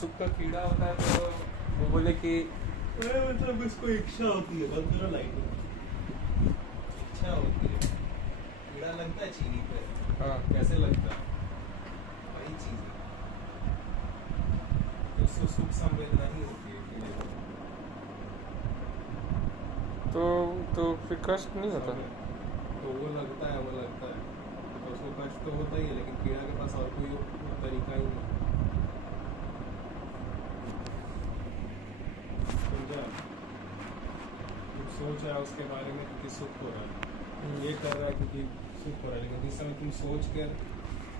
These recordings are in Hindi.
सुख का कीड़ा होता है तो वो बोले कि मतलब इसको इच्छा होती है, बंद करो लाइट। इच्छा होती है, कीड़ा लगता है चीनी पे। हाँ कैसे लगता है? वही चीज है, तो उसको सुख संवेदना ही होती है कीड़े को। तो फिर कष्ट नहीं होता? तो वो लगता है, तो उसको कष्ट तो होता ही है, लेकिन कीड़ा के पास और कोई तरीका ही नहीं। समझा? तुम सोच रहा है उसके बारे में क्योंकि सुख हो रहा है, ये कर रहा है क्योंकि सुख हो रहा है, लेकिन जिस समय तुम सोच कर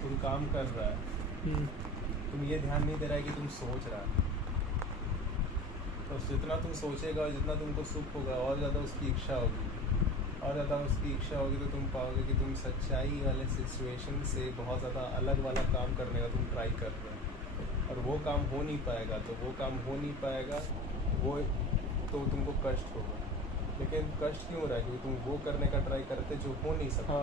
तुम काम कर रहा है, तुम ये ध्यान नहीं दे रहा है कि तुम सोच रहा है। तो जितना तुम सोचेगा और जितना तुमको सुख होगा, और ज़्यादा उसकी इच्छा होगी, और ज़्यादा उसकी इच्छा होगी, तो तुम पाओगे कि तुम सच्चाई वाले सिचुएशन से बहुत ज़्यादा अलग वाला काम करने का तुम ट्राई कर रहे हो, और वो काम हो नहीं पाएगा। तो वो काम हो नहीं पाएगा, वो तो तुमको कष्ट होगा। लेकिन कष्ट क्यों हो रहा है? क्योंकि तुम वो करने का ट्राई करते जो हो नहीं सकता।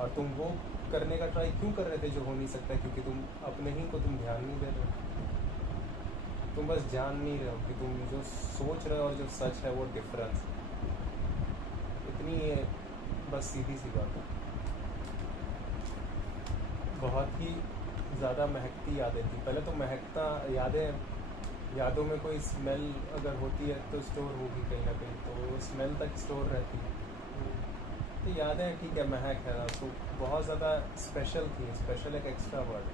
और तुम वो करने का ट्राई क्यों कर रहे थे जो हो नहीं सकता? क्योंकि तुम अपने ही को तुम ध्यान नहीं दे रहे हो। तुम बस जान नहीं रहे हो कि तुम जो सोच रहे हो और जो सच है वो डिफरेंस है। इतनी ये बस सीधी सी बात है। बहुत ही ज़्यादा महकती यादें थी पहले। तो महकता यादों में कोई स्मेल अगर होती है तो स्टोर होगी कहीं ना कहीं, तो वो स्मेल तक स्टोर रहती है। तो यादें ठीक है, महक है ना, तो बहुत ज़्यादा स्पेशल थी। स्पेशल एक एक्स्ट्रा वर्ड।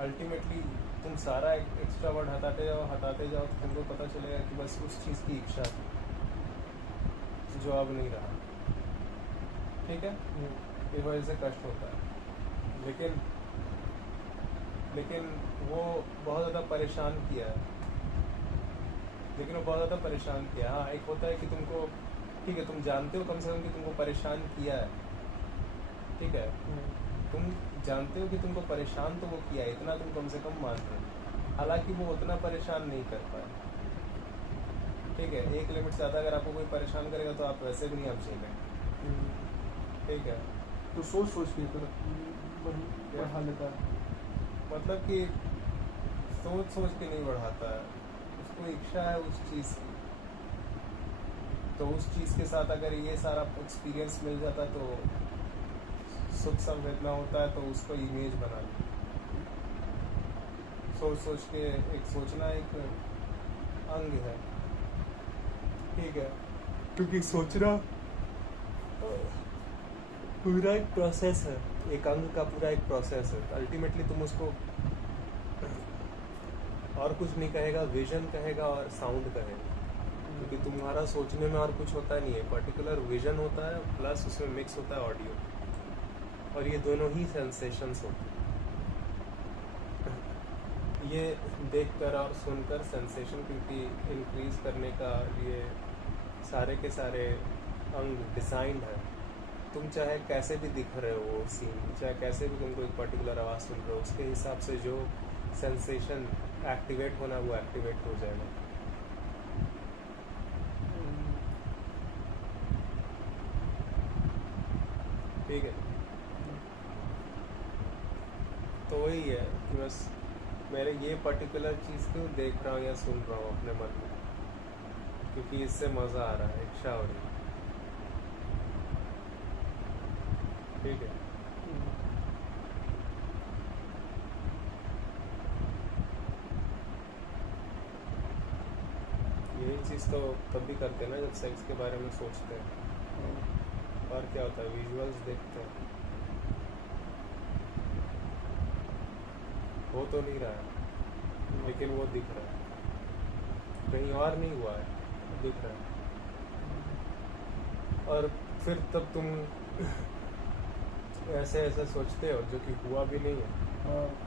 अल्टीमेटली तुम सारा एक एक्स्ट्रा वर्ड हटाते जाओ तो तुमको पता चलेगा कि बस उस चीज़ की इच्छा थी जो अब नहीं रहा। ठीक है, इस वजह से कष्ट होता है। लेकिन वो बहुत ज़्यादा परेशान किया है। हाँ, एक होता है कि तुमको, ठीक है, तुम जानते हो कम से कम कि तुमको परेशान किया है। ठीक है, तुम जानते हो कि तुमको परेशान तो वो किया है, इतना तुम कम से कम मानते हो। हालांकि वो उतना परेशान नहीं कर पाए। ठीक है, एक लिमिट से ज़्यादा अगर आपको कोई परेशान करेगा तो आप वैसे भी नहीं आप झेलेंगे। ठीक है, तो सोच के बढ़ा लेता है। मतलब कि सोच के नहीं बढ़ाता है, उसको इच्छा है उस चीज़ की। तो उस चीज़ के साथ अगर ये सारा एक्सपीरियंस मिल जाता तो सुख संवेदना होता है, तो उसको इमेज बना ली। सोच के एक सोचना एक अंग है। ठीक है, क्योंकि सोचना पूरा एक प्रोसेस है, एक अंग का पूरा एक प्रोसेस है। अल्टीमेटली तुम उसको और कुछ नहीं कहेगा, विजन कहेगा और साउंड कहेगा। क्योंकि तुम्हारा सोचने में और कुछ होता नहीं है, पर्टिकुलर विजन होता है, प्लस उसमें मिक्स होता है ऑडियो, और ये दोनों ही सेंसेशंस होते हैं। ये देखकर और सुनकर सेंसेशन क्योंकि इंक्रीज करने का ये सारे के सारे अंग डिज़ाइंड है। तुम चाहे कैसे भी दिख रहे हो वो सीन, चाहे कैसे भी तुम कोई पर्टिकुलर आवाज़ सुन रहे हो, उसके हिसाब से जो सेंसेशन एक्टिवेट होना वो एक्टिवेट हो जाएगा। ठीक है, तो वही है कि बस मेरे ये पर्टिकुलर चीज़ क्यों देख रहा हूँ या सुन रहा हूँ अपने मन में, क्योंकि इससे मज़ा आ रहा है, इच्छा हो रही है। ठीक है, यही चीज़ तो तब भी करते हैं ना जब सेक्स के बारे में सोचते हैं। और क्या होता है, विजुअल्स देखते हैं। हो तो नहीं रहा है लेकिन वो दिख रहा है, कहीं और नहीं हुआ है, दिख रहा है। और फिर तब तुम ऐसे सोचते हो जो कि हुआ भी नहीं है,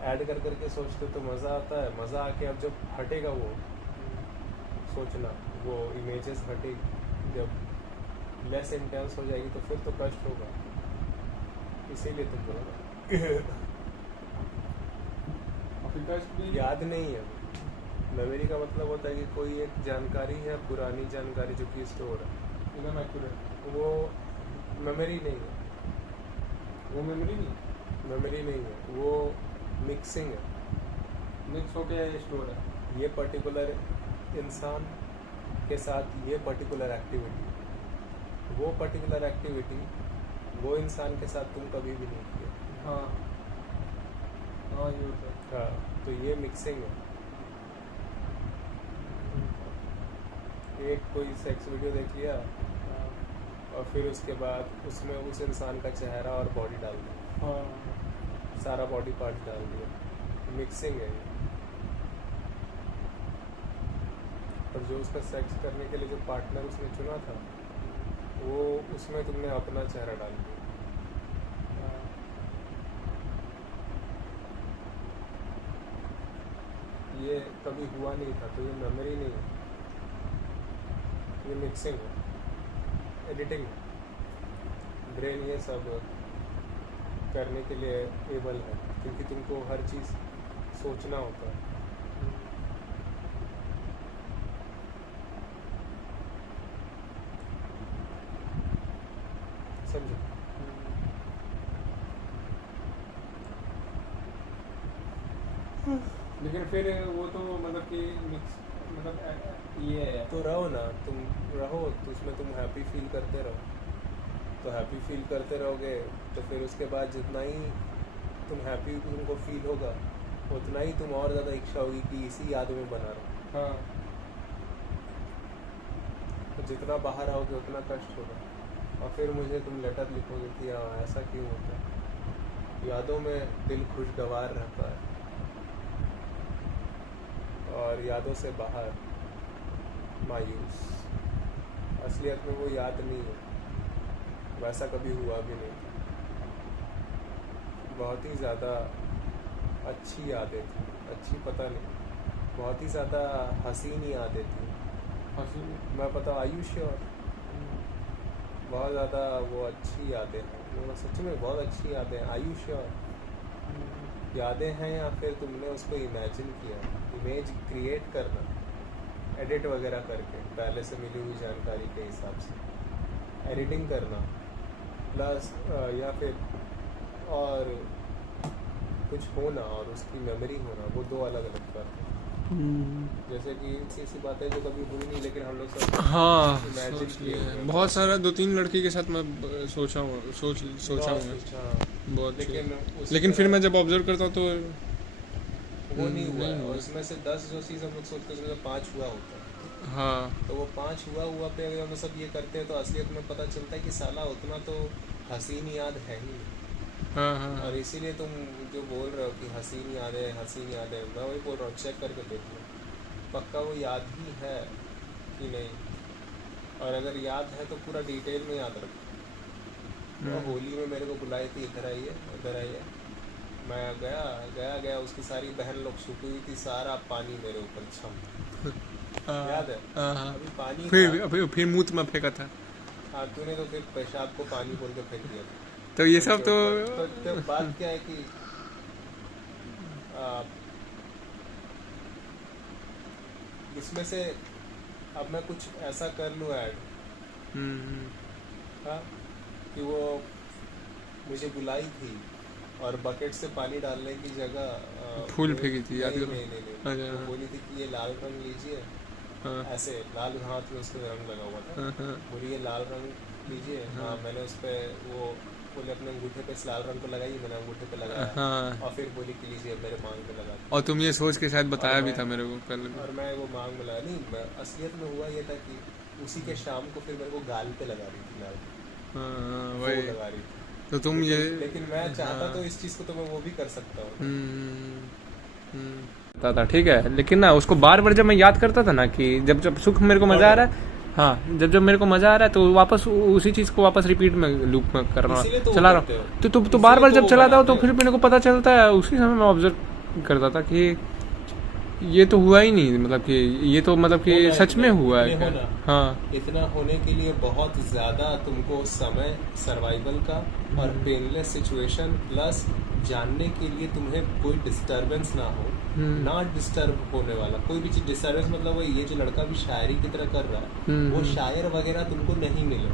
ऐड कर करके सोचते हो तो मज़ा आता है। मज़ा आके अब जब हटेगा वो सोचना, वो इमेजेस हटेगी, जब लेस इंटेंस हो जाएगी तो फिर तो कष्ट होगा। इसीलिए तुम बोलो याद नहीं है। मेमोरी का मतलब होता है कि कोई एक जानकारी है, पुरानी जानकारी जो कि स्टोर है, एकदम एक्यूरेट। वो मेमोरी नहीं है। वो मेमोरी नहीं वो मिक्सिंग है। मिक्स होके स्टोर है। ये पर्टिकुलर इंसान के साथ ये पर्टिकुलर एक्टिविटी, वो पर्टिकुलर एक्टिविटी वो इंसान के साथ तुम कभी भी नहीं किए। हाँ हाँ, ये होता है। हाँ, तो ये मिक्सिंग है। एक कोई सेक्स वीडियो देख लिया और फिर उसके बाद उसमें उस इंसान का चेहरा और बॉडी डाल दिया, हाँ सारा बॉडी पार्ट डाल दिया, मिक्सिंग है ये। और जो उसका सेक्स करने के लिए जो पार्टनर उसने चुना था, वो उसमें तुमने अपना चेहरा डाल दिया। हाँ, ये कभी हुआ नहीं था, तो ये मेमोरी नहीं है, ये मिक्सिंग है, एडिटिंग है। ब्रेन ये सब करने के लिए एबल है, क्योंकि तुमको हर चीज़ सोचना होता है। समझो? लेकिन फिर वो तो मतलब कि मिक्स, मतलब ये है। तो रहो ना, तुम रहो तो उसमें तुम हैप्पी फील करते रहो। तो हैप्पी फील करते रहोगे तो फिर उसके बाद जितना ही तुम हैप्पी तुमको फील होगा, उतना ही तुम और ज़्यादा इच्छा होगी कि इसी याद में बना रहो। हाँ तो जितना बाहर आओगे उतना कष्ट होगा, और फिर मुझे तुम लेटर लिखोगे कि हाँ ऐसा क्यों होता है। यादों में दिल खुशगवार रहता है, और यादों से बाहर मायूस। असलियत में वो याद नहीं है, वैसा कभी हुआ भी नहीं। बहुत ही ज़्यादा अच्छी यादें थी, अच्छी पता नहीं, बहुत ही ज़्यादा हसीन यादें थी। हंसी। मैं पता आयुष्य और बहुत ज़्यादा वो अच्छी यादें हैं, वो सच में बहुत अच्छी यादें हैं। आयुष्य और यादें हैं, या फिर तुमने उसको इमेजिन किया, इमेज क्रिएट करना, एडिट वगैरह करके पहले से मिली हुई जानकारी के हिसाब से एडिटिंग करना, प्लस या फिर और कुछ होना और उसकी मेमोरी होना, वो दो अलग अलग बात है। जैसे कि ऐसी बात है जो कभी हुई नहीं, लेकिन हम लोग सब हाँ imagine सोच किए लिया हुए है। हैं। बहुत सारा 2-3 लड़की के साथ मैं सोचा हूँ बहुत लेकिन चीज़। उसमें लेकिन फिर मैं जब ऑब्जर्व करता हूँ तो वो नहीं हुआ है, और उसमें से 10 जो चीज़ हम लोग सोचते हैं उसमें से 5 हुआ होता है। हाँ तो वो 5 हुआ पे अगर हम सब ये करते हैं तो असलियत में पता चलता है कि साला उतना तो हसीन याद है ही नहीं। हाँ हाँ और इसीलिए तुम जो बोल रहे हो कि हसीन याद है, मैं वही बोल रहा हूँ, चेक करके देख लो पक्का वो याद ही है कि नहीं। और अगर याद है तो पूरा डिटेल में याद रखो। तो होली में मेरे को बुलाई थी, इधर आइए, मैं गया, उसकी सारी बहन लोग छुपी हुई थी, सारा पानी मेरे ऊपर छम, याद है? हाँ अभी पानी फिर मुँह में फेंका था। हाँ, तूने तो फिर पेशाब को पानी बोल के फेंक दिया था। तो ये सब तो बात क्या है कि इसमें से अब मैं कुछ ऐसा कर लूँ ऐड, हाँ, कि वो मुझे बुलाई थी और बकेट से पानी डालने की जगह फूल फेंकी थी, याद करो। नहीं, वो बोली थी कि ये लाल रंग लीजिए, ऐसे लाल हाथ में उसके रंग लगा हुआ था, बोली ये लाल रंग लीजिए। हाँ, मैंने उस पर वो बोले अपने अंगूठे पे इस लाल रंग को लगाइए, मैंने अंगूठे पे लगाया। हाँ। और फिर बोली कि लीजिए मेरे मांग में लगा। और तुम ये सोच के शायद बताया भी था मेरे को कल। और मैं वो मांग में लगा नहीं, मैं असलियत में हुआ ये था कि उसी के शाम को फिर मेरे को गाल पे लगा रही थी लाल, वही लगा रही थी। तो तुम ये लेकिन मैं चाहता तो इस चीज़ को तो मैं वो भी कर सकता हूँ। था ठीक है, लेकिन ना उसको बार बार जब मैं याद करता था ना कि जब सुख मेरे को मजा आ रहा है, हाँ जब मेरे को मजा आ रहा है तो वापस उसी चीज को वापस रिपीट में लूप में कर रहा हूँ, चला रहा हूँ। तो बार बार जब चलाता हूँ तो फिर मेरे को पता चलता है, उसी समय मैं ऑब्जर्व करता था कि ये तो हुआ ही नहीं, मतलब कि ये तो मतलब कि सच में हुआ है। हाँ, इतना होने के लिए बहुत ज्यादा तुमको समय, सर्वाइवल का और पेनलेस सिचुएशन, प्लस जानने के लिए तुम्हें कोई डिस्टरबेंस ना हो, ना डिस्टर्ब होने वाला कोई भी चीज। डिस्टरबेंस मतलब ये जो लड़का भी शायरी की तरह कर रहा है, वो शायर वगैरह तुमको नहीं मिले।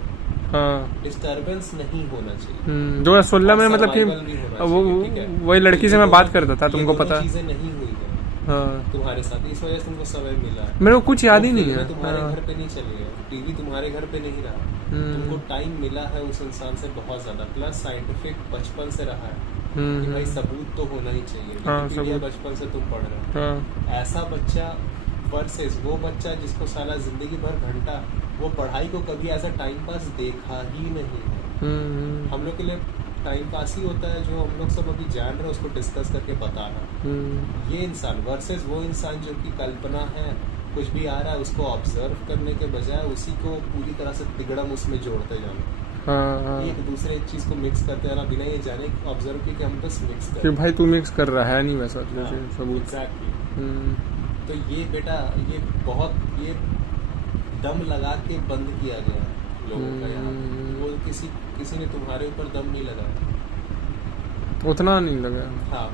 हाँ, डिस्टरबेंस नहीं होना चाहिए। 2016 में मतलब कि वो वही लड़की से मैं बात करता था, तुमको पता चीजें नहीं हुई है। हाँ तुम्हारे साथ, इस वजह से तुमको समय मिला है। मेरे को कुछ याद ही नहीं फिल्में है। तुम्हारे हाँ। घर पे नहीं चली है, टीवी तुम्हारे घर पे नहीं रहा, तुमको टाइम मिला है उस इंसान से बहुत ज्यादा। प्लस साइंटिफिक बचपन से रहा है कि भाई सबूत तो होना ही चाहिए। हाँ, विकिपीडिया सबूत। बचपन से तुम पढ़ रहे हो। हाँ ऐसा बच्चा वर्सेस वो बच्चा जिसको साला जिंदगी भर घंटा वो पढ़ाई को कभी ऐसा टाइम पास देखा ही नहीं है। हम लोग के लिए टाइम पास ही होता है जो हम लोग सब अभी जान रहे हैं उसको डिस्कस करके बता रहे हैं। ये इंसान वर्सेस वो इंसान जो कि कल्पना है, कुछ भी आ रहा है उसको ऑब्जर्व करने के बजाय उसी को पूरी तरह से तिगड़म उसमें जोड़ते जाना। एक दूसरे चीज को मिक्स करते जाना बिना ये जाने ऑब्जर्व किए कि हम बस मिक्स कि कर भाई तू मिक्स कर रहा है नहीं वैसा जैसे सबूत। एग्जैक्टली। तो ये बेटा ये बहुत ये दम लगा के बंद किया गया है लोगों का यहाँ पे। वो किसी ने तुम्हारे ऊपर दम नहीं लगाया, उतना नहीं लगा। हाँ।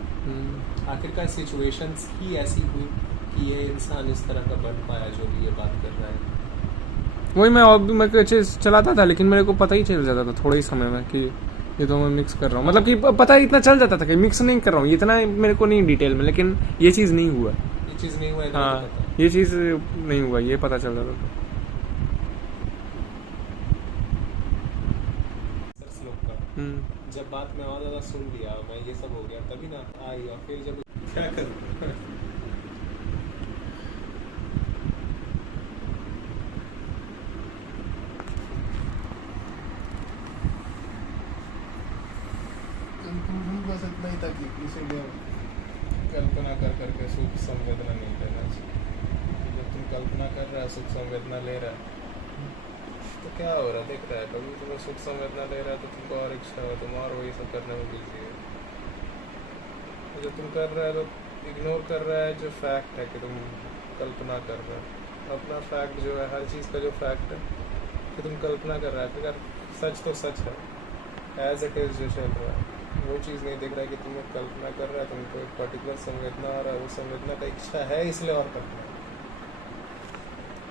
आखिरकार सिचुएशंस ही ऐसी हुई कि ये इंसान इस तरह का बन पाया जो भी ये बात कर रहा है। वही मैं और भी मैं चीज चलाता था लेकिन मेरे को पता ही चल जाता था थोड़े ही समय में कि ये तो मैं मिक्स कर रहा हूँ। मतलब कि पता ही इतना चल जाता था कि मिक्स नहीं कर रहा हूँ, इतना मेरे को नहीं डिटेल में, लेकिन ये चीज नहीं हुआ। ये चीज नहीं हुआ है। हाँ ये चीज नहीं हुआ, ये पता चल जाता था। श्लोक का जब बात मैं और ज्यादा सुन लिया, मैं ये सब हो गया तभी ना आई, और फिर जब क्या करूँ बस इतना ही था कि इसीलिए कल्पना कर करके सुख संवेदना नहीं लेना चाहिए। जब तुम कल्पना कर रहा है सुख संवेदना ले रहा है तो क्या हो रहा है देख रहा है। कभी तुम्हें सुख संवेदना ले रहा है तो तुमको और इच्छा हो, तुम और वही सब करने में बिजी है। तो जब तुम कर रहा है तो इग्नोर कर रहा है जो फैक्ट है कि तुम कल्पना कर रहा है। अपना फैक्ट जो है, हर चीज़ का जो फैक्ट है कि तुम कल्पना कर रहा है, अगर सच तो सच है, एज इट इज़ जो चल रहा है वो चीज़ नहीं दिख रहा है कि तुम्हें कल्पना कर रहा है, तुमको एक पर्टिकुलर संवेदना आ रहा है, वो संवेदना का इच्छा है इसलिए और करना है।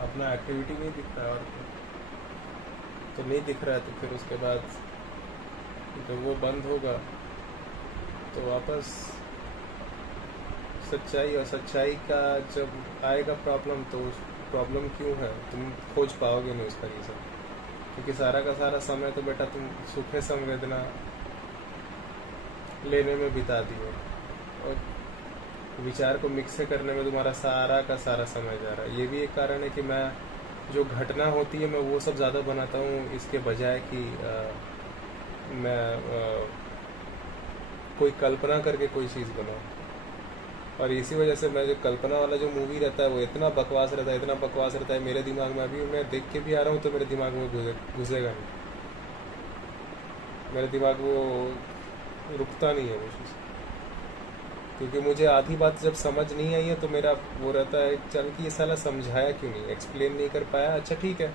अपना एक्टिविटी नहीं दिख रहा है और तो नहीं दिख रहा है, तो फिर उसके बाद जब वो बंद होगा तो वापस सच्चाई, और सच्चाई का जब आएगा प्रॉब्लम तो प्रॉब्लम क्यों है तुम खोज पाओगे नहीं उसका रीज़न, क्योंकि सारा का सारा समय तो बेटा तुम सुखे संवेदना लेने में बिता दिए और विचार को मिक्स करने में तुम्हारा सारा का सारा समय जा रहा है। ये भी एक कारण है कि मैं जो घटना होती है मैं वो सब ज़्यादा बनाता हूँ इसके बजाय कि मैं कोई कल्पना करके कोई चीज़ बनाऊँ। और इसी वजह से मैं जो कल्पना वाला जो मूवी रहता है वो इतना बकवास रहता है, इतना बकवास रहता है मेरे दिमाग में। अभी मैं देख के भी आ रहा हूँ तो मेरे दिमाग में घुसेगा नहीं, मेरे दिमाग वो रुकता नहीं है वो चीज़, क्योंकि मुझे आधी बात जब समझ नहीं आई है तो मेरा वो रहता है चल कि ये साला समझाया क्यों नहीं, एक्सप्लेन नहीं कर पाया, अच्छा ठीक है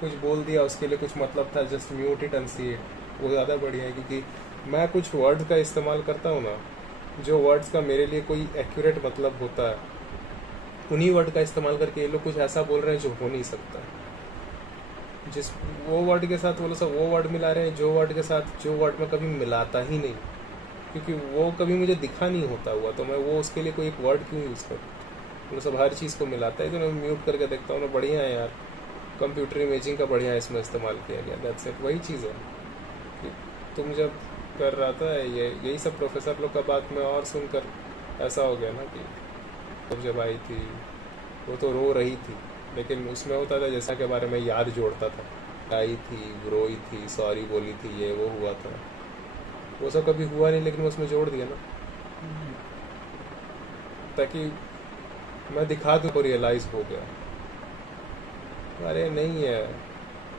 कुछ बोल दिया उसके लिए कुछ मतलब था, just mute it and see it, वो ज़्यादा बढ़िया है। क्योंकि मैं कुछ वर्ड्स का इस्तेमाल करता हूँ ना, जो वर्ड्स का मेरे लिए कोई एक्यूरेट मतलब होता है, उन्हीं वर्ड का इस्तेमाल करके ये लोग कुछ ऐसा बोल रहे हैं जो हो नहीं सकता। जिस वो वर्ड के साथ वो लोग सब वो वर्ड मिला रहे हैं जो वर्ड के साथ जो वर्ड में कभी मिलाता ही नहीं, क्योंकि वो कभी मुझे दिखा नहीं होता हुआ, तो मैं वो उसके लिए कोई एक वर्ड क्यों यूज़ करूँ। वो सब हर चीज़ को मिलाता है, तो मैं म्यूट करके देखता हूँ ना, बढ़िया है यार, कंप्यूटर इमेजिंग का बढ़िया इसमें इस्तेमाल किया गया, दैट्स इट। वही चीज़ है कि तुम जब कर रहा था यही सब प्रोफेसर लोग का बात में और सुनकर ऐसा हो गया ना कि तब जब आई थी वो तो रो रही थी, लेकिन उसमें होता था जैसा के बारे में याद जोड़ता था, आई थी रोई थी सॉरी बोली थी ये वो हुआ था, वो सब कभी हुआ नहीं लेकिन उसमें जोड़ दिया ना, ताकि मैं दिखा दूँ को रियलाइज़ हो गया अरे नहीं है,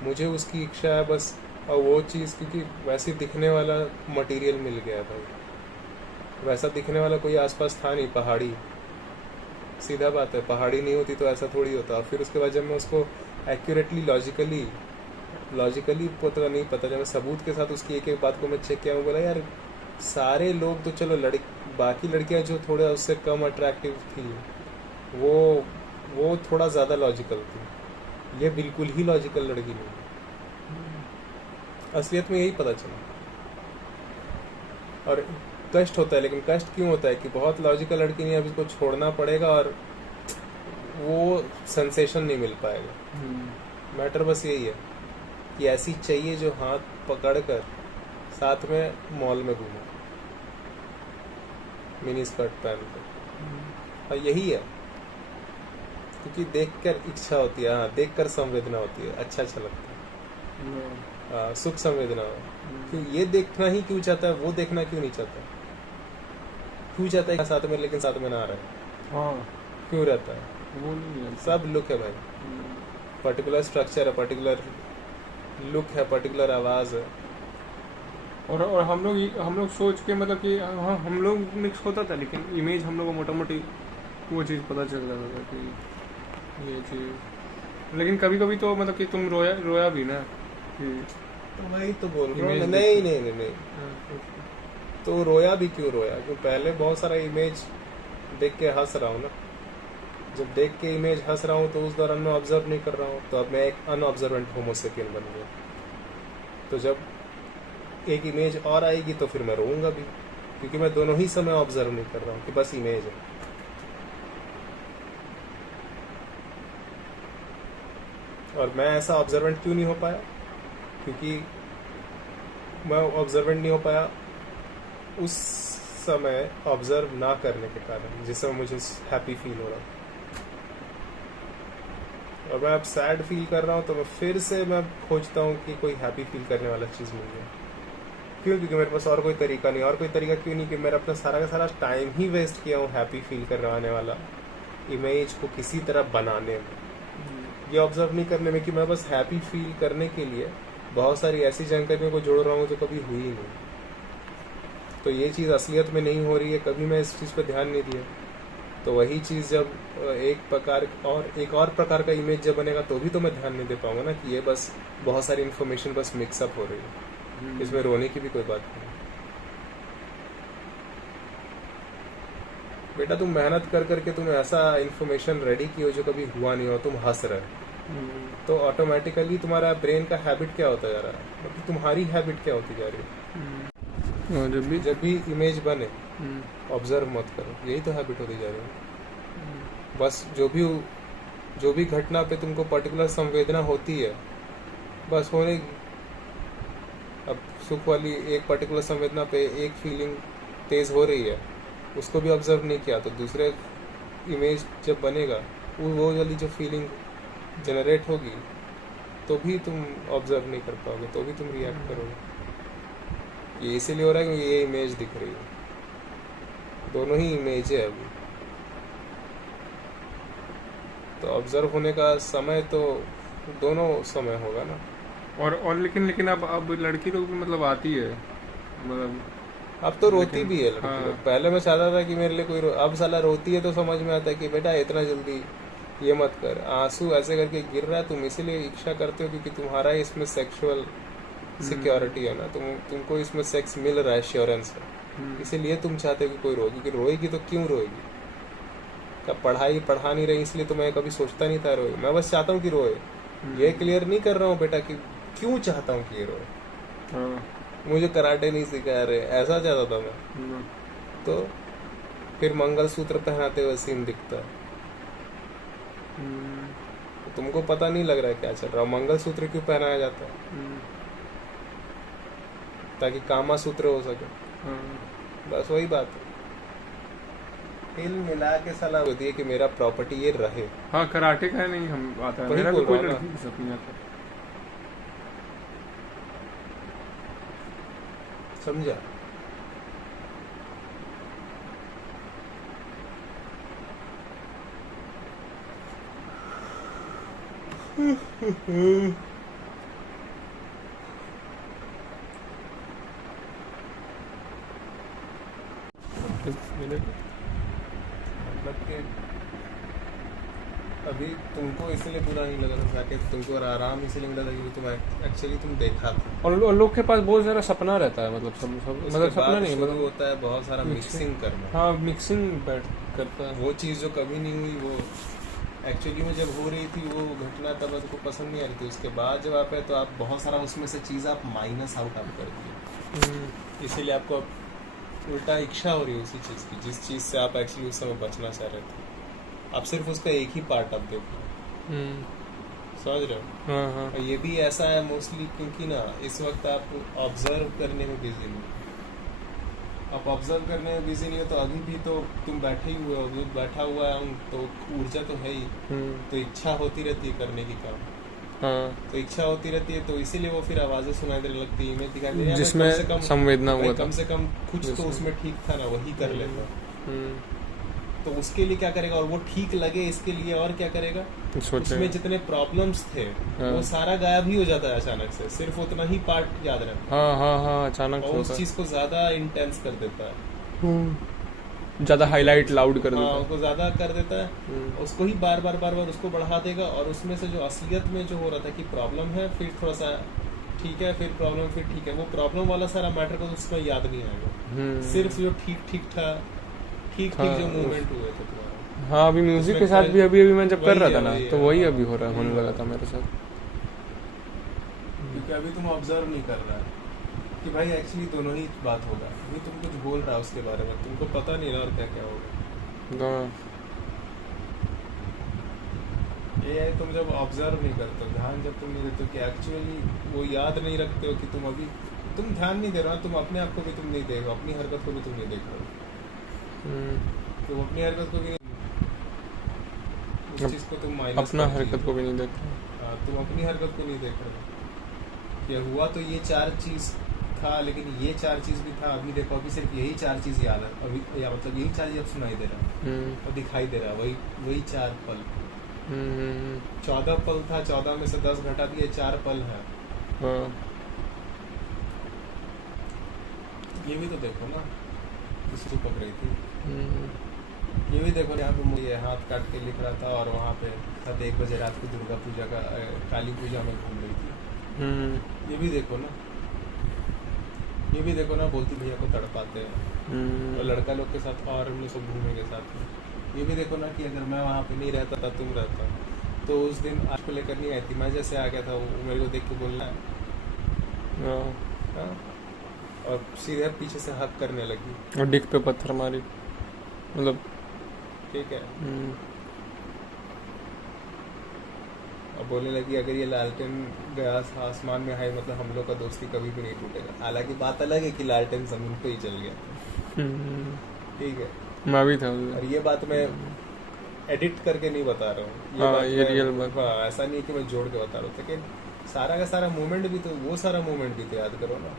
मुझे उसकी इच्छा है बस, और वो चीज़ क्योंकि वैसे दिखने वाला मटेरियल मिल गया भाई, वैसा दिखने वाला कोई आसपास था नहीं, पहाड़ी, सीधा बात है, पहाड़ी नहीं होती तो ऐसा थोड़ी होता। और फिर उसके बाद जब मैं उसको एक्यूरेटली लॉजिकली पता नहीं पता, जब मैं सबूत के साथ उसकी एक एक बात को मैं चेक किया, मैं बोला यार सारे लोग तो चलो बाकी लड़कियां जो थोड़ा उससे कम अट्रैक्टिव थी वो थोड़ा ज़्यादा लॉजिकल थी, ये बिल्कुल ही लॉजिकल लड़की नहीं। असलियत में यही पता चला। और कष्ट होता है, लेकिन कष्ट क्यों होता है कि बहुत लॉजिकल लड़की नहीं, अब इसको छोड़ना पड़ेगा और वो सेंसेशन नहीं मिल पाएगा। मैटर बस यही है कि ऐसी चाहिए जो हाथ पकड़ कर साथ में मॉल में घूमो मिनी स्कर्ट पहन कर। और यही है, क्योंकि देखकर इच्छा होती है, हाँ देखकर संवेदना होती है, अच्छा लगता है, सुख संवेदना हो। क्यों ये देखना ही क्यों चाहता है, वो देखना क्यों नहीं चाहता? क्यों चाहता है साथ में लेकिन साथ में ना रहे? हाँ क्यों रहता है? वो नहीं है। सब लुक है भाई, पर्टिकुलर स्ट्रक्चर है, पर्टिकुलर लुक है, पर्टिकुलर आवाज है। और हम लोग सोच के मतलब कि हाँ हम लोग मिक्स होता था, लेकिन इमेज हम लोग को मोटा मोटी वो चीज़ पता चल जाता था कि ये चीज़। लेकिन कभी कभी तो मतलब कि तुम रोया भी ना कि तो वही तो बोल रहा हूँ इमेज मैं। नहीं तो रोया भी क्यों रोया? क्योंकि पहले बहुत सारा इमेज देख के हंस रहा हूँ ना। जब देख के इमेज हंस रहा हूँ तो उस दौरान मैं ऑब्जर्व नहीं कर रहा हूँ, तो अब मैं एक अनऑब्जर्वेंट होमोसेपियन बन गया। तो जब एक इमेज और आएगी तो फिर मैं रोऊंगा भी, क्योंकि मैं दोनों ही समय ऑब्जर्व नहीं कर रहा हूँ कि बस इमेज है। और मैं ऐसा ऑब्जर्वेंट क्यों नहीं हो पाया? क्योंकि मैं ऑब्जर्वेंट नहीं हो पाया उस समय ऑब्जर्व ना करने के कारण, जिस समय मुझे हैप्पी फील हो रहा। और मैं अब सैड फील कर रहा हूँ तो मैं फिर से मैं खोजता हूँ कि कोई हैप्पी फील करने वाला चीज़ मिल जाए। क्यों? क्योंकि मेरे पास और कोई तरीका नहीं। और कोई तरीका क्यों नहीं? कि मेरा अपना सारा का सारा टाइम ही वेस्ट किया हूँ हैप्पी फील करवाने वाला इमेज को किसी तरह बनाने में, ये ऑब्जर्व नहीं करने में कि मैं बस हैप्पी फील करने के लिए बहुत सारी ऐसी जानकारियों को जोड़ रहा हूँ जो कभी हुई ही नहीं। तो ये चीज़ असलियत में नहीं हो रही है, कभी मैं इस चीज़ पर ध्यान नहीं दिया। तो वही चीज़ जब एक और प्रकार का इमेज जब बनेगा तो भी तो मैं ध्यान नहीं दे पाऊंगा ना कि ये बस बहुत सारी इन्फॉर्मेशन बस मिक्सअप हो रही है। इसमें रोने की भी कोई बात नहीं। बेटा तुम मेहनत कर करके तुम ऐसा इन्फॉर्मेशन रेडी की हो जो कभी हुआ नहीं हो, तुम हंस रहे, तो ऑटोमेटिकली तुम्हारा ब्रेन का हैबिट क्या होता जा रहा है, मतलब तुम्हारी हैबिट क्या होती जा रही है? जब भी इमेज बने ऑब्जर्व मत करो, यही तो हैबिट होती जा रही है। बस जो भी घटना पे तुमको पर्टिकुलर संवेदना होती है बस होने। अब सुख वाली एक पर्टिकुलर संवेदना पे एक फीलिंग तेज हो रही है, उसको भी ऑब्जर्व नहीं किया तो दूसरे इमेज जब बनेगा वो वाली जो फीलिंग जनरेट होगी तो भी तुम ऑब्जर्व नहीं कर पाओगे, तो भी तुम रिएक्ट करोगे। ये इसीलिए हो रहा है क्योंकि ये इमेज दिख रही है, दोनों ही इमेज है अभी। तो ऑब्जर्व होने का समय तो दोनों समय होगा ना। और लेकिन अब लड़की लोग भी मतलब आती है, मतलब अब तो रोती भी है लड़की हाँ। लोग। पहले मैं चाहता था कि मेरे लिए कोई अब साला रोती है तो समझ में आता है कि बेटा इतना जल्दी ये मत कर, आंसू ऐसे करके गिर रहा है, तुम इसीलिए इच्छा करते हो क्योंकि तुम्हारा इसमें सेक्सुअल सिक्योरिटी है ना, तुमको इसमें सेक्स मिल रहा है श्योरेंस है, इसीलिए तुम चाहते हो कि कोई रोए। क्योंकि रोएगी तो क्यों रोएगी? क्या पढ़ा नहीं रही इसलिए तो मैं कभी सोचता नहीं था रोए। मैं बस चाहता हूँ कि रोए। ये क्लियर नहीं कर रहा हूँ बेटा कि क्यों चाहता हूँ कि ये रोए। मुझे कराटे नहीं सिखा रहे, ऐसा चाहता था मैं। तो फिर मंगलसूत्र पहनाते हुए सीन दिखता है। तो तुमको पता नहीं लग रहा है क्या चल रहा है। मंगलसूत्र क्यों पहनाया जाता है? ताकि कामा सूत्र हो सके। बस वही बात है। हिल मिला के सलाह होती है कि मेरा प्रॉपर्टी ये रहे। हाँ कराटे का नहीं हम आता है, वही मेरा बोल भी कोई रहा हूँ लड़की के साथ नहीं आता। समझा? मतलब कि अभी तुमको इसलिए बुरा नहीं लगा था कि तुमको आराम इसलिए मिला था क्योंकि तुम एक्चुअली तुम देखा था। और लोग के पास बहुत सारा सपना रहता है, मतलब मतलब सपना नहीं शुरू मतलब होता है बहुत सारा मिक्सिंग करना। हाँ मिक्सिंग बैठ करता है। वो चीज़ जो कभी नहीं हुई वो एक्चुअली में जब हो रही थी वो घटना तब आपको पसंद नहीं आ रही थी। उसके बाद जब आप है तो आप बहुत सारा उसमें से चीज़ आप माइनस आउट आप कर दिए, इसीलिए आपको उल्टा इच्छा हो रही है उसी चीज़ की, जिस चीज़ से आप एक्चुअली उस समय बचना चाह रहे थे। आप सिर्फ उसका एक ही पार्ट आप देखो, समझ रहे हो। हाँ हाँ और ये भी ऐसा है मोस्टली, क्योंकि ना इस वक्त आप ऑब्जर्व करने में बिजी नहीं हो। आप ऑब्जर्व करने में बिजी नहीं हो तो अभी भी तो तुम बैठे ही हुए हो, अभी बैठा हुआ है तो ऊर्जा तो है ही, तो इच्छा होती रहती है करने की काम। हाँ, तो इच्छा होती रहती है, तो इसीलिए वो फिर आवाजें सुनाई देने लगती है, इमेज दिखाई दे रही है, जिसमें कम से कम संवेदना हुआ था, कम से कम कुछ तो उसमें ठीक था ना, वही कर लेता। तो उसके लिए क्या करेगा, और वो ठीक लगे इसके लिए और क्या करेगा, उसमें जितने प्रॉब्लम्स थे वो सारा गायब ही हो जाता है अचानक से, सिर्फ उतना ही पार्ट याद रहता है। हाँ हाँ हाँ, अचानक और उस चीज को ज्यादा इंटेंस कर देता है, ज्यादा हाईलाइट लाउड कर हाँ, देता है। उसको ज्यादा कर देता है, उसको ही बार बार उसको बढ़ा देगा, और उसमें से जो असलियत में जो हो रहा था कि प्रॉब्लम है, फिर थोड़ा सा ठीक है, फिर प्रॉब्लम, फिर ठीक है, वो प्रॉब्लम वाला सारा मैटर को उसमें याद नहीं आएगा, सिर्फ जो ठीक था, ठीक जो मूवमेंट हुए थे तुम्हारा। हाँ, अभी म्यूजिक के साथ भी अभी मैं जब कर रहा था ना, तो वही हाँ, अभी हो रहा होने लगा था मेरे साथ। क्योंकि अभी तुम ऑब्जर्व नहीं कर रहा है कि भाई एक्चुअली दोनों ही बात होगा, अभी तुम कुछ बोल रहा है उसके बारे में, तुमको पता नहीं ना और क्या क्या होगा। ये है, तुम जब ऑब्जर्व नहीं करते हो, ध्यान जब तुम नहीं देते हो कि एक्चुअली वो याद नहीं रखते हो कि तुम अभी तुम ध्यान नहीं दे रहे हो, तुम अपने आप को भी तुम नहीं देख रहे हो, अपनी हरकत को भी तुम नहीं देख रहे हो, तुम अपनी हरकत को भी नहीं, उस चीज को तुम माइनस अपना हरकत को भी नहीं देख रहे, तुम अपनी हरकत को नहीं देख रहे हो। ये हुआ तो ये 4 चीज था, लेकिन ये 4 चीज भी था, अभी देखो अभी सिर्फ यही 4 चीज याद है अभी, या मतलब यही 4 चीज अब सुनाई दे रहा है और दिखाई दे रहा है, वही 4 पल। 14 पल था, 14 में से 10 घटा दिए, 4 पल है। ये भी तो देखो ना, किसको पकड़ी थी, ये भी देखो, यहाँ पे मुझे हाथ काट के लिख रहा था, और वहाँ पे 1 बजे रात को दुर्गा पूजा का काली पूजा में घूम रही थी। ये भी देखो ना, ये भी देखो ना, बोलती भैया को तड़पाते हैं, और लड़का लोग के साथ और हम लोग सब घूमेंगे साथ में। ये भी देखो ना कि अगर मैं वहाँ पे नहीं रहता था, तुम रहता, तो उस दिन आज को लेकर नहीं आई थी, मैं जैसे आ गया था, वो मेरे को देख के बोलना है, और सीधे पीछे से हक करने लगी, और डिक पे पत्थर मारी, मतलब ठीक है। और बोलने लगी अगर ये लालटेन गया आसमान में है, मतलब हम लोग का दोस्ती कभी भी नहीं टूटेगा। हालांकि बात अलग है कि लालटेन जमीन पे ही चल गया, ठीक है, मैं भी था, और ये बात मैं एडिट करके नहीं बता रहा हूँ, ये रियल बात। हाँ, ऐसा नहीं है कि मैं जोड़ के बता रहा हूँ, लेकिन सारा का सारा मोमेंट भी तो, वो सारा मोमेंट भी तो याद करो ना।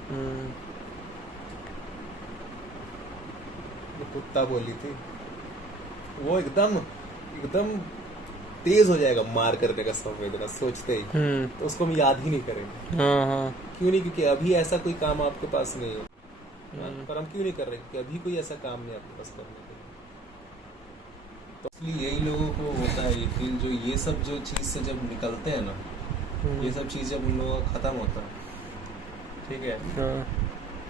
वो कुत्ता बोली थी, वो एकदम तेज हो जाएगा मार करने का संवेदना सोचते ही, तो उसको हम याद ही नहीं करेंगे। क्यों नहीं, क्योंकि अभी ऐसा कोई काम आपके पास नहीं है, पर हम क्यों नहीं कर रहे, क्योंकि अभी कोई ऐसा काम नहीं आपके पास करने के लिए। तो इसलिए यही लोगों को होता है ये फील, जो ये सब जो चीज से जब निकलते हैं ना, ये सब चीज जब उन लोगों का खत्म होता है, ठीक है,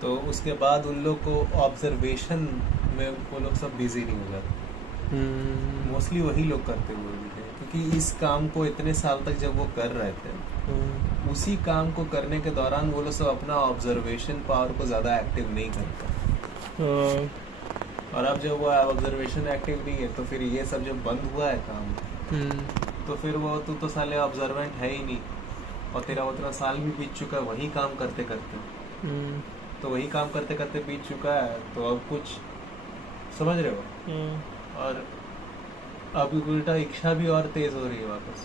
तो उसके बाद उन लोग को ऑब्जर्वेशन में वो लोग सब बिजी नहीं हो जाते। मोस्टली वही लोग करते हुए भी थे, क्योंकि इस काम को इतने साल तक जब वो कर रहे थे, उसी काम को करने के दौरान वो लोग सब अपना ऑब्जर्वेशन पावर को ज्यादा एक्टिव नहीं करते। और अब जब वो ऑब्जर्वेशन एक्टिव नहीं है, तो फिर ये सब जब बंद हुआ है काम, तो फिर वो तू तो साले ऑब्जर्वेंट है ही नहीं, और तेरा उतना साल भी बीत चुका है वही काम करते करते, तो वही काम करते करते बीत चुका है, तो अब कुछ समझ रहे हो। और अभी उल्टा इच्छा भी और तेज हो रही है वापस,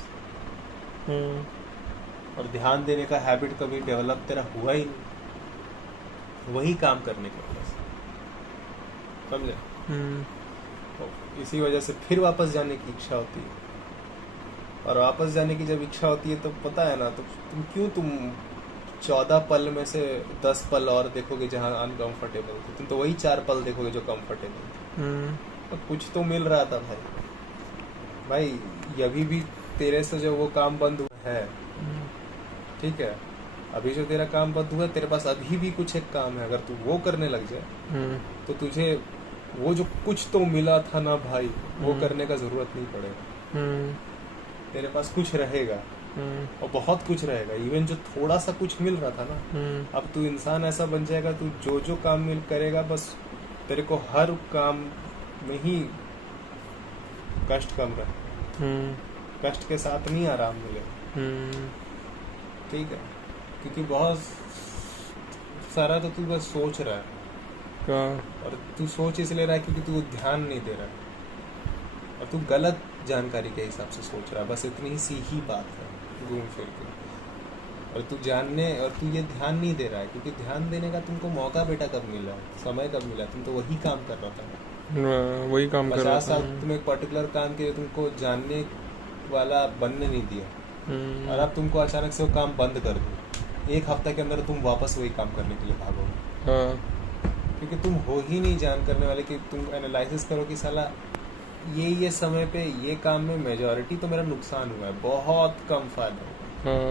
और ध्यान देने का हैबिट कभी डेवलप तेरा हुआ ही नहीं, वही काम करने के वजह से, समझे। तो इसी वजह से फिर वापस जाने की इच्छा होती है, और वापस जाने की जब इच्छा होती है तो पता है ना, तो तुम 14 पल में से 10 पल और देखोगे जहाँ अनकंफर्टेबल थे, तुम तो वही 4 पल देखोगे जो कंफर्टेबल थे। तो कुछ तो मिल रहा था भाई, अभी भी तेरे से जो वो काम बंद हुआ है, ठीक है, अभी जो तेरा काम बंद हुआ है, तेरे पास अभी भी कुछ एक काम है, अगर तू वो करने लग जाए तो तुझे वो जो कुछ तो मिला था ना भाई, वो करने का जरूरत नहीं पड़ेगा, तेरे पास कुछ रहेगा, और बहुत कुछ रहेगा। इवन जो थोड़ा सा कुछ मिल रहा था ना, अब तू इंसान ऐसा बन जाएगा, तू जो काम करेगा बस तेरे को हर काम में ही कष्ट कम रहे, कष्ट के साथ नहीं आराम मिले, ठीक है? क्योंकि बहुत सारा तो तू बस सोच रहा है, और तू सोच इसलिए रहा है क्योंकि तू ध्यान नहीं दे रहा है, और तू गलत जानकारी के हिसाब से सोच रहा है। बस इतनी सी ही बात है घूम फिर के। और तू जानने और तू ये ध्यान नहीं दे रहा है, क्योंकि ध्यान देने का तुमको मौका बेटा कब मिला, समय कब मिला? तुम तो वही काम कर रहा था, वही काम कर रहा 50 साल तुम एक पर्टिकुलर काम के लिए तुमको जानने वाला बनने नहीं दिया, और अब तुमको अचानक से वो काम बंद कर दो। एक हफ्ते के अंदर तुम वापस वही काम करने के लिए भागोगे, क्योंकि तुम हो ही नहीं जान करने वाले कि तुम एनालिसिस करो कि साला ये समय पे ये काम में मेजॉरिटी तो मेरा नुकसान हुआ है, बहुत कम फायदा हुआ।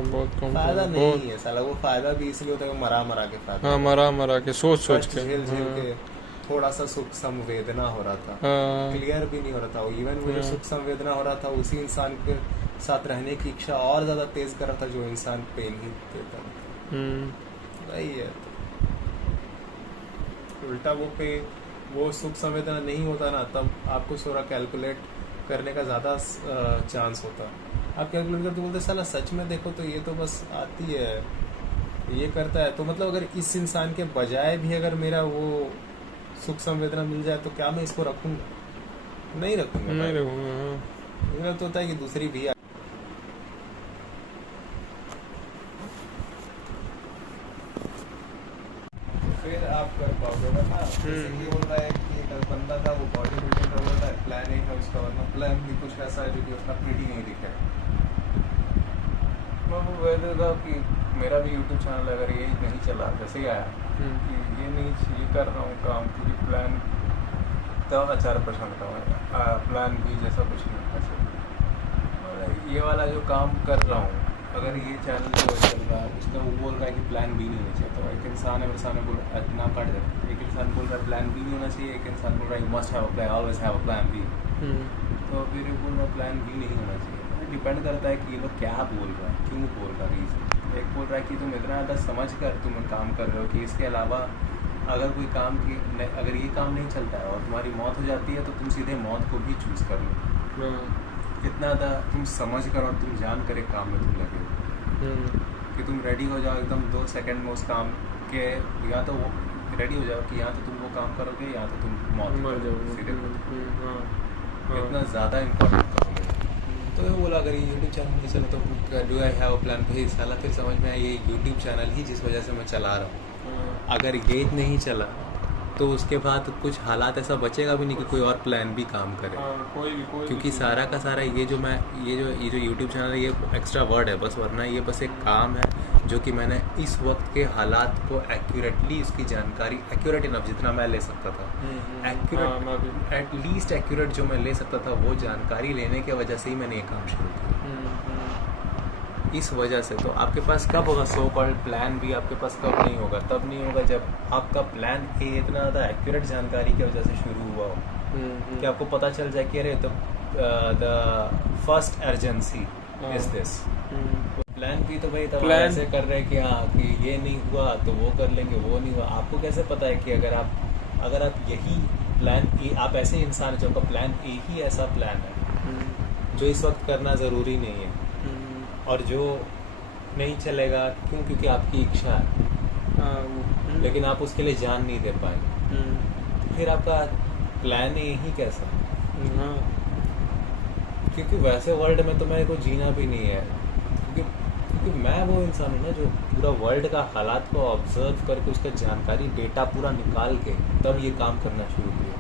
बहुत कम फायदा नहीं है साला, वो फायदा भी इसलिए होता है मरा के फायदा, मरा के सोच के झेल के थोड़ा सा सुख संवेदना हो रहा था, क्लियर भी नहीं हो रहा था। इवन वो जो सुख संवेदना हो रहा था उसी इंसान के साथ रहने की इच्छा और ज्यादा तेज कर रहा था जो इंसान पेन ही देता था। वही है, उल्टा वो सुख संवेदना नहीं होता ना, तब आपको थोड़ा कैलकुलेट करने का ज्यादा चांस होता। आप कैलकुलेट करते बोलते साला सच में देखो तो ये तो बस आती है, ये करता है, तो मतलब अगर इस इंसान के बजाय भी अगर मेरा वो सुख संवेदना मिल जाए तो क्या मैं इसको रखूंगा? नहीं रखूंगा, नहीं रखूंगा। मेरा तो होता है कि दूसरी भी फिर आप कर पाओगे ना। जैसे कि बोल रहा है कि एक बंदा था वो बॉडी बिल्डिंग कर रहा है, प्लान एक है उसका, वरना प्लान भी कुछ ऐसा है जो कि उसका प्रीटी नहीं दिखा है। मैं वो वैसे था कि मेरा भी यूट्यूब चैनल अगर ये नहीं चला, जैसे ही आया कि ये कर रहा हूँ काम, क्योंकि प्लान तो 4% का है, प्लान भी जैसा कुछ नहीं है। ये वाला जो काम कर रहा हूँ, अगर ये चैनल जो चल रहा है उसका वो बोल रहा है कि प्लान बी नहीं होना चाहिए, तो एक इंसान है मेरे सामने बोल नाम काट देता, एक इंसान बोल रहा है प्लान बी नहीं होना चाहिए, एक इंसान बोल रहा है you must have a plan, always have a plan B. तो फिर ये बोल रहा है प्लान बी नहीं होना चाहिए। डिपेंड करता है कि ये लोग क्या बोल रहा है, क्यों बोल रहा है। रीजन एक बोल रहा है कि तुम इतना ज़्यादा समझ कर तुम काम कर रहे हो कि इसके अलावा अगर कोई काम की अगर ये काम नहीं चलता है और तुम्हारी मौत हो जाती है तो तुम सीधे मौत को भी चूज़ कर लो। इतना ज़्यादा तुम समझ कर और तुम जान कर एक काम में तुम लगे हो कि तुम रेडी हो जाओ एकदम 2 सेकंड में उस काम के, या तो वो रेडी हो जाओ कि यहाँ तो तुम वो काम करोगे या तो तुम मौत मर जाओगे सीधे। इतना ज़्यादा इम्पोर्टेंट काम है। तो वो बोला अगर ये यूट्यूब चैनल नहीं चला तो do I have a plan भी साला। फिर समझ में आया ये यूट्यूब चैनल ही जिस वजह से मैं चला रहा हूँ, अगर ये नहीं चला तो उसके बाद कुछ हालात ऐसा बचेगा भी नहीं कि कोई और प्लान भी काम करे। कोई क्योंकि सारा का सारा ये जो यूट्यूब चैनल है ये एक्स्ट्रा वर्ड है बस, वरना ये बस एक काम है जो कि मैंने इस वक्त के हालात को एक्यूरेटली इसकी जानकारी एक्यूरेट इनफ जितना मैं ले सकता था, एक्यूरेट एटलीस्ट एक्यूरेट जो मैं ले सकता था वो जानकारी लेने की वजह से ही मैंने ये काम शुरू किया। इस वजह से तो आपके पास कब होगा सो कॉल्ड प्लान भी, आपके पास कब नहीं होगा? तब नहीं होगा जब आपका प्लान ए इतना ज़्यादा एक्यूरेट जानकारी की वजह से शुरू हुआ हो कि आपको पता चल जाए कि अरे तो the first urgency is this. Plan भी तो भाई तब ऐसे कर रहे हैं कि हाँ कि ये नहीं हुआ तो वो कर लेंगे, वो नहीं हुआ। आपको कैसे पता है कि अगर आप यही प्लान ए, आप ऐसे इंसान जो का प्लान ए ही ऐसा प्लान है जो इस वक्त करना ज़रूरी नहीं है और जो नहीं चलेगा, क्यों? क्योंकि आपकी इच्छा है लेकिन आप उसके लिए जान नहीं दे पाएंगे, फिर आपका प्लान यही कैसा? क्योंकि वैसे वर्ल्ड में तो मेरे को जीना भी नहीं है, क्योंकि मैं वो इंसान हूँ ना जो पूरा वर्ल्ड का हालात को ऑब्जर्व करके उसका जानकारी डेटा पूरा निकाल के तब ये काम करना शुरू किया।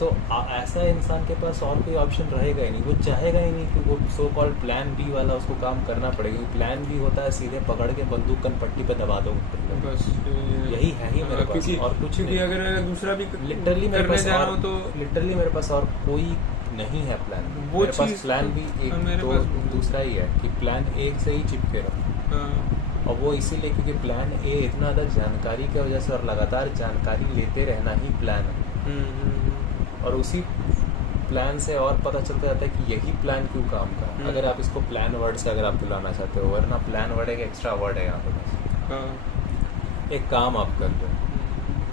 तो ऐसा इंसान के पास और कोई ऑप्शन रहेगा ही नहीं, वो चाहेगा ही नहीं कि वो सो कॉल्ड प्लान बी वाला उसको काम करना पड़ेगा। प्लान बी होता है सीधे पकड़ के बंदूक कनपट्टी पे दबा दो, बस यही है ही मेरे पास और कुछ नहीं। अगर दूसरा भी लिटरली मेरे पास तो लिटरली मेरे पास और कोई नहीं है प्लान। वो मेरे पास प्लान बी एक तो दूसरा ही है कि प्लान ए से ही चिपके रहो, और वो इसीलिए क्योंकि प्लान ए इतना ज़्यादा जानकारी की वजह से और लगातार जानकारी लेते रहना ही प्लान है, और उसी प्लान से और पता चलता जाता है कि यही प्लान क्यों काम का। अगर आप इसको प्लान वर्ड से अगर आप बुलाना चाहते हो, वरना प्लान वर्ड एक एक्स्ट्रा वर्ड है यहाँ पे बस। एक काम आप कर रहे हो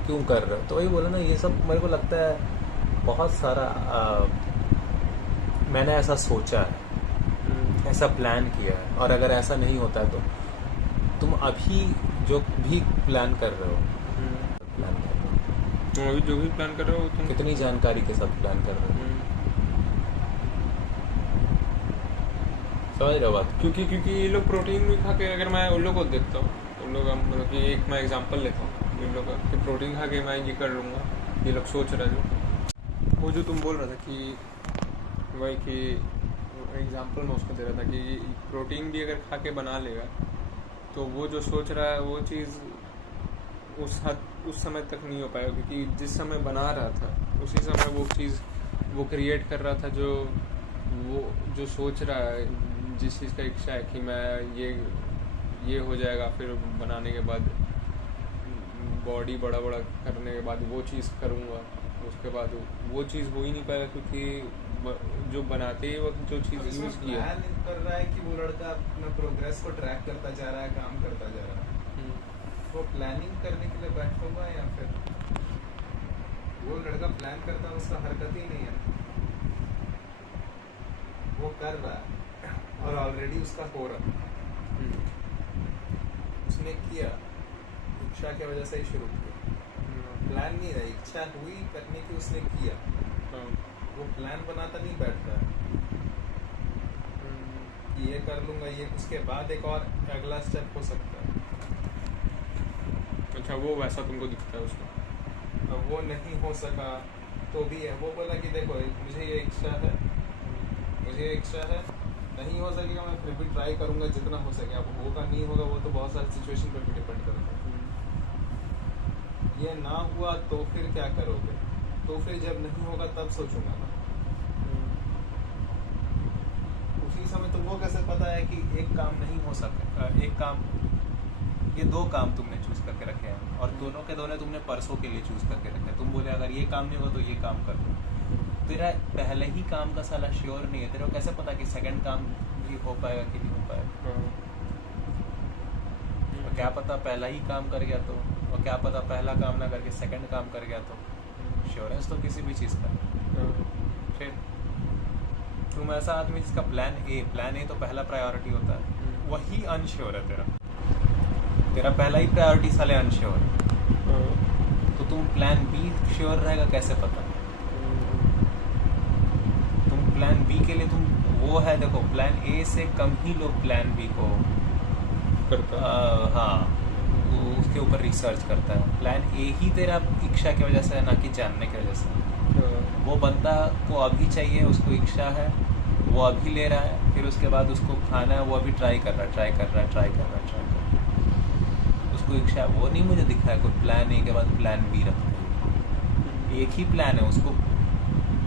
क्यों कर रहे हो? तो वही बोला ना, ये सब मेरे को लगता है बहुत सारा मैंने ऐसा सोचा है, ऐसा प्लान किया है, और अगर ऐसा नहीं होता है तो तुम अभी जो भी प्लान कर रहे हो, प्लान कर रहे हो, तुम अभी जो भी प्लान कर रहे हो तुम कितनी जानकारी के साथ प्लान कर रहे हो, समझ रहे हो बात? क्योंकि ये लोग प्रोटीन भी खा के, अगर मैं उन लोग को देखता हूँ, उन लोग मतलब कि एक मैं एग्जांपल लेता हूँ इन लोग का कि प्रोटीन खा के मैं ये कर लूँगा, ये लोग सोच रहे जो वो जो तुम बोल रहा था कि वही कि एग्जांपल मैं उसको दे रहा था कि प्रोटीन भी अगर खा के बना लेगा तो वो जो सोच रहा है वो चीज़ उस समय तक नहीं हो पाएगा, क्योंकि जिस समय बना रहा था उसी समय वो चीज़ वो क्रिएट कर रहा था, वो जो सोच रहा है, जिस चीज़ का इच्छा है कि मैं ये हो जाएगा, फिर बनाने के बाद बॉडी बड़ा बड़ा करने के बाद वो चीज़ करूँगा, उसके बाद वो चीज़ हो ही नहीं पाएगा, क्योंकि जो बनाते ही वक्त जो चीज़ यूज़ की है प्लान कर रहा है कि वो लड़का अपना प्रोग्रेस को ट्रैक करता जा रहा है, काम करता जा रहा है, वो प्लानिंग करने के लिए बैठा हुआ है, या फिर वो लड़का प्लान करता है, उसका हरकत ही नहीं है, वो कर रहा है और ऑलरेडी उसका हो रहा है, उसने किया, इच्छा की वजह से ही शुरू किया, प्लान नहीं रहा, इच्छा हुई करने की, उसने किया, वो प्लान बनाता नहीं बैठता है कि ये कर लूंगा, ये उसके बाद एक और अगला स्टेप हो सकता है। अच्छा, वो वैसा तुमको दिखता है उसमें? अब वो नहीं हो सका तो भी है, वो बोला कि देखो मुझे ये इच्छा है, नहीं हो सकेगा मैं फिर भी ट्राई करूंगा जितना हो सके, अब होगा नहीं होगा वो तो बहुत सारी सिचुएशन पर भी डिपेंड करता है। ये ना हुआ तो फिर क्या करोगे? तो फिर जब नहीं होगा तब सोचूंगा ना, उसी समय तुमको कैसे पता है कि एक काम नहीं हो सका, एक काम, ये दो काम तुमने चूज करके रखे हैं और दोनों के दोनों तुमने परसों के लिए चूज करके रखे हैं। तुम बोले अगर ये काम नहीं हुआ तो ये काम कर लो, तेरा पहले ही काम का साला श्योर नहीं है, तेरे को कैसे पता कि सेकंड काम भी हो पाएगा कि नहीं हो पाएगा? और क्या पता पहला ही काम कर गया तो, और क्या पता पहला काम ना करके सेकंड काम कर गया तो, श्योरेंस तो किसी भी चीज़ का। फिर तुम ऐसा आदमी जिसका प्लान ए तो पहला प्रायोरिटी होता है, वही अनश्योर है, तेरा पहला ही प्रायोरिटी साले अनश्योर है, तो तुम प्लान बी श्योर रहेगा कैसे पता? तुम प्लान बी के लिए तुम वो है, देखो प्लान ए से कम ही लोग प्लान बी को करता हाँ उसके ऊपर रिसर्च करता है। प्लान ए ही तेरा इच्छा की वजह से है, ना कि जानने की वजह से। वो बंदा को अभी चाहिए, उसको इच्छा है, वो अभी ले रहा है, फिर उसके बाद उसको खाना है, वो अभी ट्राई कर रहा है, उसको इच्छा, वो नहीं मुझे दिखा है कोई प्लान ए के बाद प्लान बी रखते हैं। एक ही प्लान है, उसको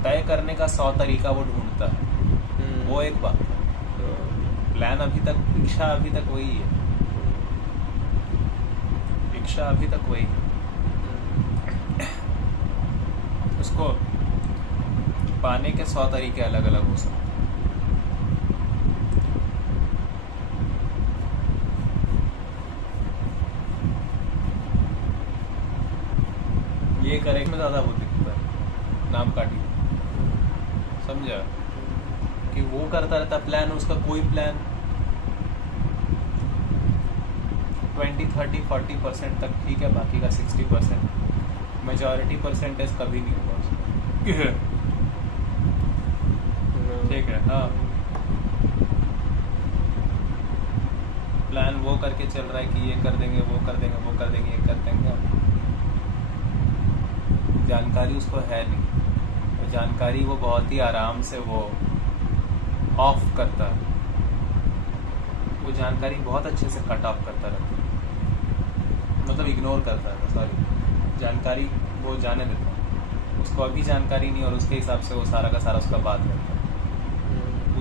तय करने का 100 तरीका वो ढूंढता है, वो एक बात है। प्लान अभी तक, इच्छा अभी तक वही है, इच्छा अभी तक वही है। उसको पाने के 100 तरीके अलग अलग हो सकते हैं। ये करेक्ट में ज़्यादा वो दिखता है, नाम काटी, समझा? कि वो करता रहता प्लान, उसका कोई प्लान 20-30-40% तक ठीक है, बाकी का 60% मेजॉरिटी परसेंटेज कभी नहीं होगा उसका। ठीक है, हाँ प्लान वो करके चल रहा है कि ये कर देंगे, वो कर देंगे, वो कर देंगे, ये कर देंगे, जानकारी उसको है नहीं, तो जानकारी वो बहुत ही आराम से वो ऑफ करता है, वो जानकारी बहुत अच्छे से कट ऑफ करता रहता है, मतलब इग्नोर करता है, सॉरी जानकारी वो जाने देता है, उसको अभी जानकारी नहीं, और उसके हिसाब से वो सारा का सारा उसका बात करता है।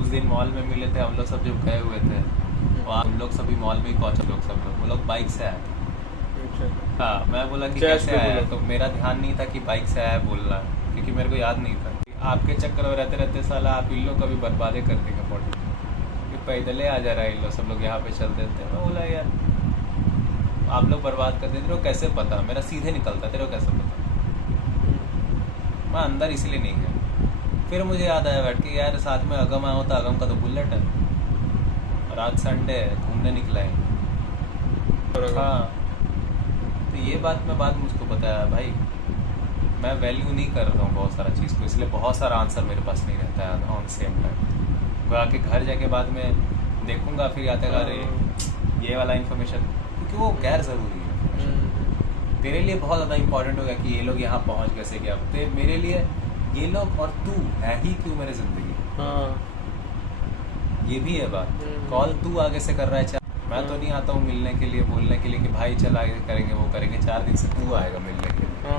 उस दिन मॉल में मिले थे हम लोग सब, जब गए हुए थे वहाँ हम लोग सभी मॉल में ही पहुँचे, वो लोग बाइक से आए थे। हाँ, मैं बोला कि कैसे आया, तो मेरा ध्यान नहीं था कि बाइक से आया बोलना, क्योंकि मेरे को याद नहीं था। आपके चक्कर में रहते रहते साला आप इन लोग का भी बर्बादे कर देंगे बॉडी, कि पैदल आ जा रहा है इन लोग, सब लोग यहाँ पे चल देते हैं। मैं बोला यार आप लोग बर्बाद कर देते हो, कैसे पता? मेरा सीधे निकलता, तेरे को कैसे पता? मैं अंदर इसलिए नहीं गया। फिर मुझे याद आया बैठ के, यार साथ में अगम आया होता, अगम का तो बुलेट है और आज संडे है, घूमने निकला है। हाँ, तो ये बात मुझको बताया भाई, मैं वैल्यू नहीं कर रहा हूँ बहुत सारा चीज़ को, इसलिए बहुत सारा आंसर मेरे पास नहीं रहता है ऑन सेम टाइम। वो आके घर जाके बाद में देखूंगा, फिर याद है अरे ये वाला इन्फॉर्मेशन, क्योंकि वो गैर ज़रूरी है। तेरे लिए बहुत ज़्यादा इंपॉर्टेंट हो गया कि ये लोग यहाँ पहुँच कैसे गया, तो मेरे लिए ये लोग और तू है ही क्यों मेरे ज़िंदगी। ये भी है बात। कॉल तू आगे से कर रहा है, मैं तो नहीं आता हूँ मिलने के लिए, बोलने के लिए कि भाई चल आगे करेंगे, वो करेंगे। 4 दिन से तू आएगा मिलने के लिए।